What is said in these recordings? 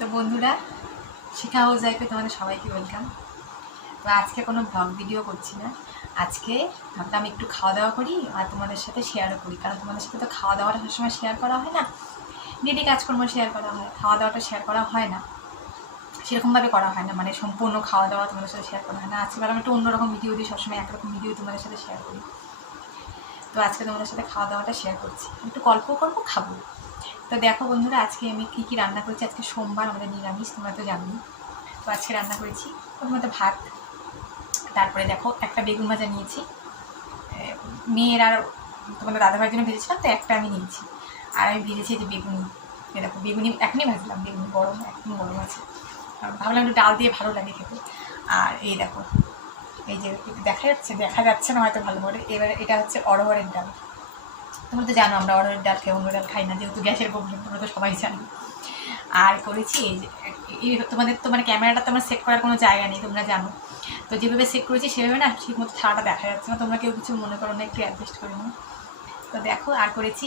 তো বন্ধুরা, শিখা হাউস লাইফে তোমাদের সবাইকে ওয়েলকাম। তো আজকে কোনো ব্লগ ভিডিও করছি না। আজকে ভাবলাম একটু খাওয়া দাওয়া করি আর তোমাদের সাথে শেয়ারও করি, কারণ তোমাদের সাথে তো খাওয়া দাওয়াটা সবসময় শেয়ার করা হয় না, ডেলি কাজকর্ম শেয়ার করা হয়, খাওয়া দাওয়াটা শেয়ার করা হয় না, সেরকমভাবে করা হয় না, মানে সম্পূর্ণ খাওয়া দাওয়া তোমাদের সাথে শেয়ার করা হয় না। আজকে ভাবলাম একটু অন্যরকম ভিডিও দিই, সবসময় একরকম ভিডিও তোমাদের সাথে শেয়ার করি। তো আজকে তোমাদের সাথে খাওয়া দাওয়াটা শেয়ার করছি, একটু গল্প করবো, খাবো। তো দেখো বন্ধুরা, আজকে আমি কী কী রান্না করেছি। আজকে সোমবার, আমাদের নিরামিষ, তোমরা তো জানি। তো আজকে রান্না করেছি প্রথমত ভাত, তারপরে দেখো একটা বেগুন ভাজা নিয়েছি, মেয়ের আর তোমাদের দাদাভাইয়ের জন্য ভেজেছিলাম, তো একটা আমি নিয়েছি। আর আমি ভেজেছি যে বেগুনি, দেখো বেগুনি এখনই ভাজলাম, বেগুনি গরম, একদম গরম আছে, ভাবলাম একটু ডাল দিয়ে ভালো লাগে খেতে। আর এই দেখো, এই যে দেখা যাচ্ছে না হয়তো ভালো করে, এবার এটা হচ্ছে অড়হরের ডাল। তোমরা তো জানো আমরা অড়হরের ডাল খাই, অন্য ডাল খাই না, যেহেতু গ্যাসের প্রবলেম, তোমরা তো সবাই জানো। আর করেছি এই তোমাদের তো মানে ক্যামেরাটা তোমার সেট করার কোনো জায়গা নেই, তোমরা জানো। তো যেভাবে সেট করেছি সেভাবে না ঠিক মতো থালাটা দেখা যাচ্ছে না, তোমরা কেউ কিছু মনে করো না, একটু অ্যাডজাস্ট করে নিও। তো দেখো, আর করেছি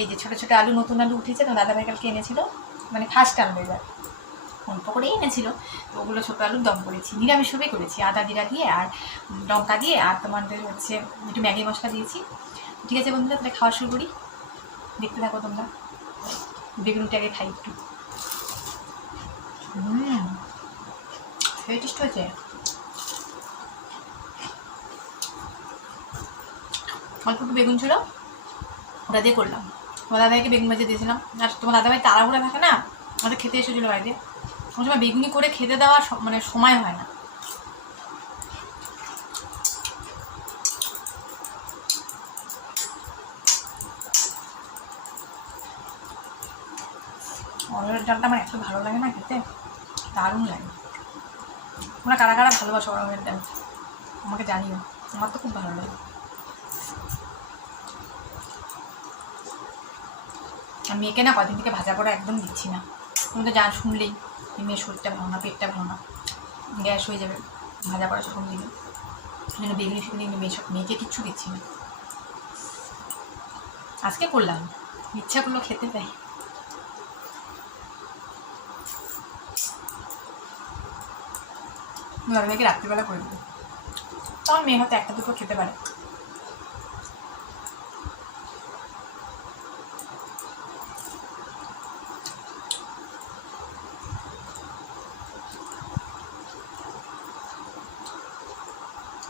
এই যে ছোটো ছোটো আলু, নতুন আলু উঠেছে, তো দাদাভাই কালকে এনেছিল, মানে ফার্স্ট আলু এবার অল্প করেই এনেছিল। তো ওগুলো ছোটো আলুর দম করেছি, নিরামিষভাবেই করেছি, আদা জিরা দিয়ে আর লঙ্কা দিয়ে, আর তোমাদের হচ্ছে একটু ম্যাগি মশলা দিয়েছি। ঠিক আছে বন্ধুরা, তাহলে খাওয়া শুরু করি, দেখতে থাকো তোমরা। বেগুনটা আগে খাই একটু। সেই টেস্ট হয়েছে। অল্প একটু বেগুন ছিল, ওটা দিয়ে করলাম। তোমার দাদাভাইকে বেগুন ভাজা দিয়েছিলাম, আর তোমার দাদাভাই তাড়াহুড়া থাকে না, আমাদের খেতে এসেছিলো বাড়িতে, কোনো সময় বেগুনি করে খেতে দেওয়া মানে সময় হয় না। অরহরের ডালটা আমার এত ভালো লাগে না খেতে, দারুণ লাগে। তোমরা কারা কারা ভালোবাসো অরহরের ডাল আমাকে জানিও, আমার তো খুব ভালো লাগে। আর মেয়েকে না কদিন থেকে ভাজা করা একদম দিচ্ছি না, তুমি তো শুনলেই মেয়ের শরীরটা ভালো না, পেটটা ভালো না, গ্যাস হয়ে যাবে ভাজা করা সব দিলে, জন্য বেগুনি ফেগুনি মেয়েকে কিচ্ছু দিচ্ছি না। আজকে করলাম, ইচ্ছা করলো খেতে, তাই। মেয়েকে রাত্রিবেলা করে দেবো, তখন মেয়ে হয়তো একটা দুটো খেতে পারে।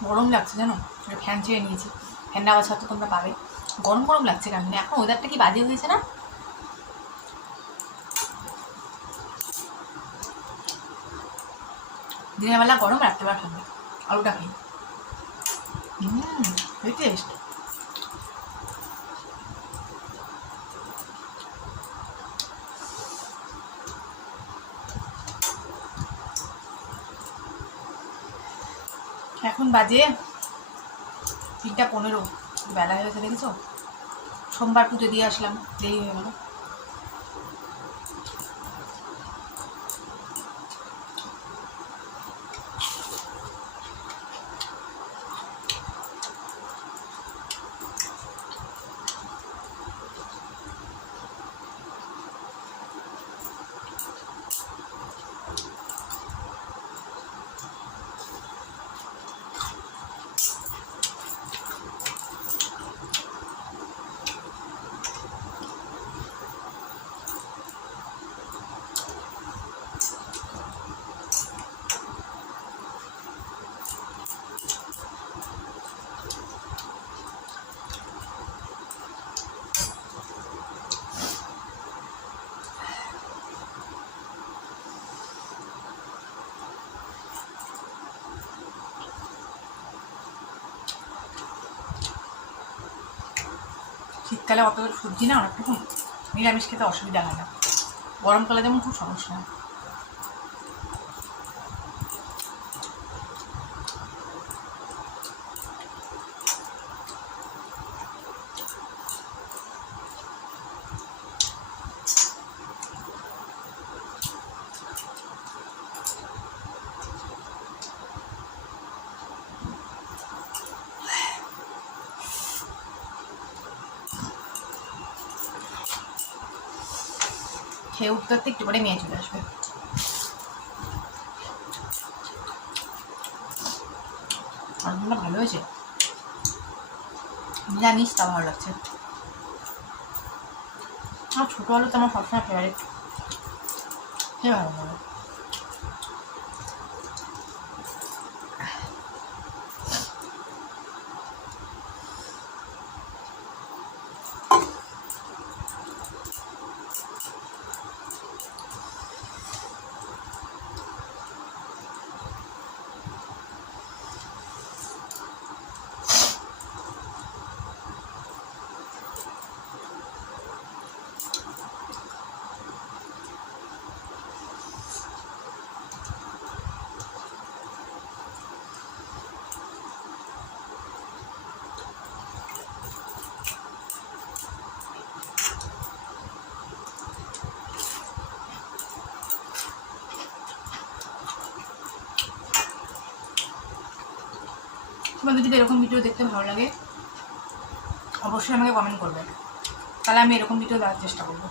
গরম লাগছে জানো, ফ্যান ছেড়ে নিয়েছি, ফ্যানটা আবার ছাড়তে তোমরা পাবে, গরম গরম লাগছে কেন, এখন ওয়েদারটা কি বাজে হয়েছে না। দিনের বেলা গরম, রাত্রেবেলা ঠান্ডা, আলুটা খাই। এই টেস্ট। এখন বাজে 3:15, বেলা হয়েছে দেখেছো, সোমবার পুজো দিয়ে আসলাম, দেরি হয়ে গেল। শীতকালে অত সবজি না অনেকটুকু নিরামিষ খেতে অসুবিধা হয় না, গরমকালে যেমন খুব সমস্যা হয়। খেয়ে উঠতে উঠতে একটু করে মেয়ে চলে আসবে। রান্নাটা ভালো হয়েছে, জানিস তা ভালো লাগছে। আর ছোটো আলু তো আমার সবসময় ফেভারিট, সে ভালো লাগে। তোমাদের যদি এরকম ভিডিও দেখতে ভালো লাগে অবশ্যই আমাকে কমেন্ট করবে, তাহলে আমি এরকম ভিডিও দেওয়ার চেষ্টা করবো।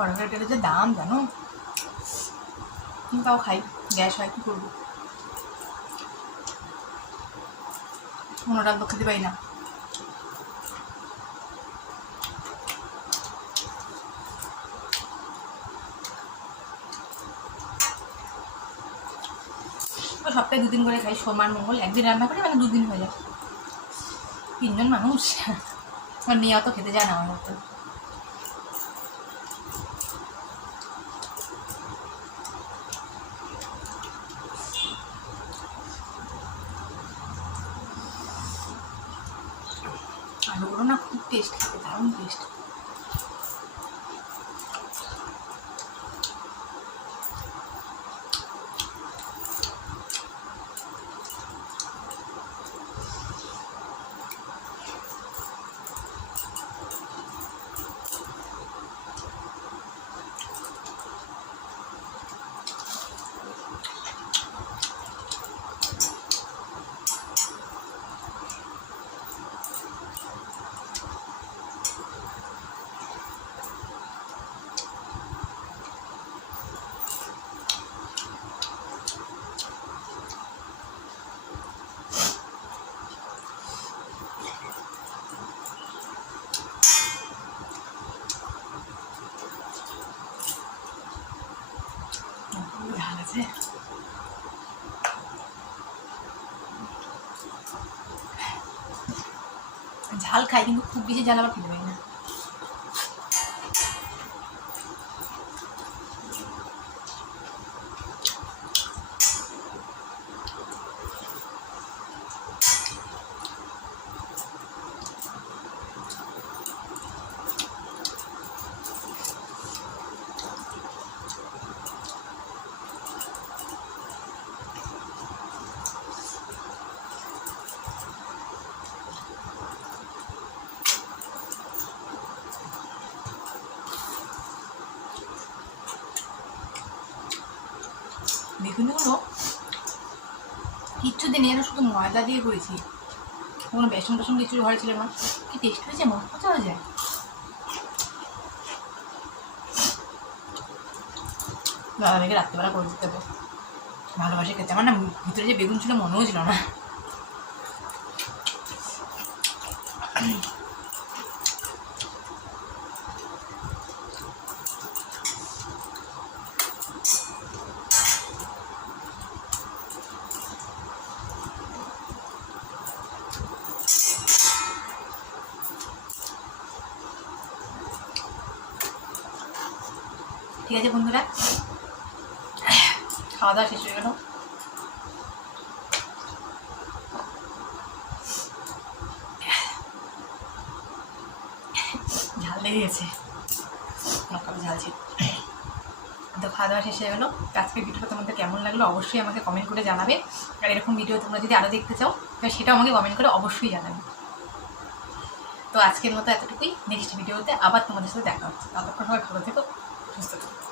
অর্ডারের যে দাম জানো, তাও খাই, গ্যাস হয়, কী করবো, কোনো ডাল তো খেতে পাই না। সপ্তাহে 2 দিন করে খাই, সোমবার মঙ্গল, একদিন রান্না করি মানে 2 দিন হয়ে যায়। 3 জন মানুষ, আমার মেয়ে অত খেতে যায় না আমার মতো। আলুগুলো না খুব টেস্ট, খেতে দারুণ টেস্ট। ঝাল আছে, ঝাল খাই কিন্তু খুব বেশি ঝাল আবার খেতে পারি না। বেগুনগুলো কিচ্ছু দিনে যেন শুধু ময়দা দিয়ে করেছি, কোনো বেসন টেসন কিছু ঘরে ছিল না। কি টেস্ট হয়েছে, মজা হয়ে যায়। দাদা ভাইকে রাত্রিবেলা করে দিতে হবে, ভালোবাসে খেতে। আমার না ভিতরে যে বেগুন ছিল মনেও ছিল না। ঠিক আছে বন্ধুরা, খাওয়া দাওয়া শেষ হয়ে গেল। ঝাল লেগে গেছে, ঝাল ছিল। তো খাওয়া দাওয়া শেষ হয়ে গেলো। আজকের ভিডিওটা তোমাদের কেমন লাগলো অবশ্যই আমাকে কমেন্ট করে জানাবে। আর এরকম ভিডিও তোমরা যদি আরও দেখতে চাও সেটাও আমাকে কমেন্ট করে অবশ্যই জানাবে। তো আজকের মতো এতটুকুই, নেক্সট ভিডিওতে আবার তোমাদের সাথে দেখা হচ্ছে। ততক্ষণ সবাই ভালো থেকো, সুস্থ থেকো।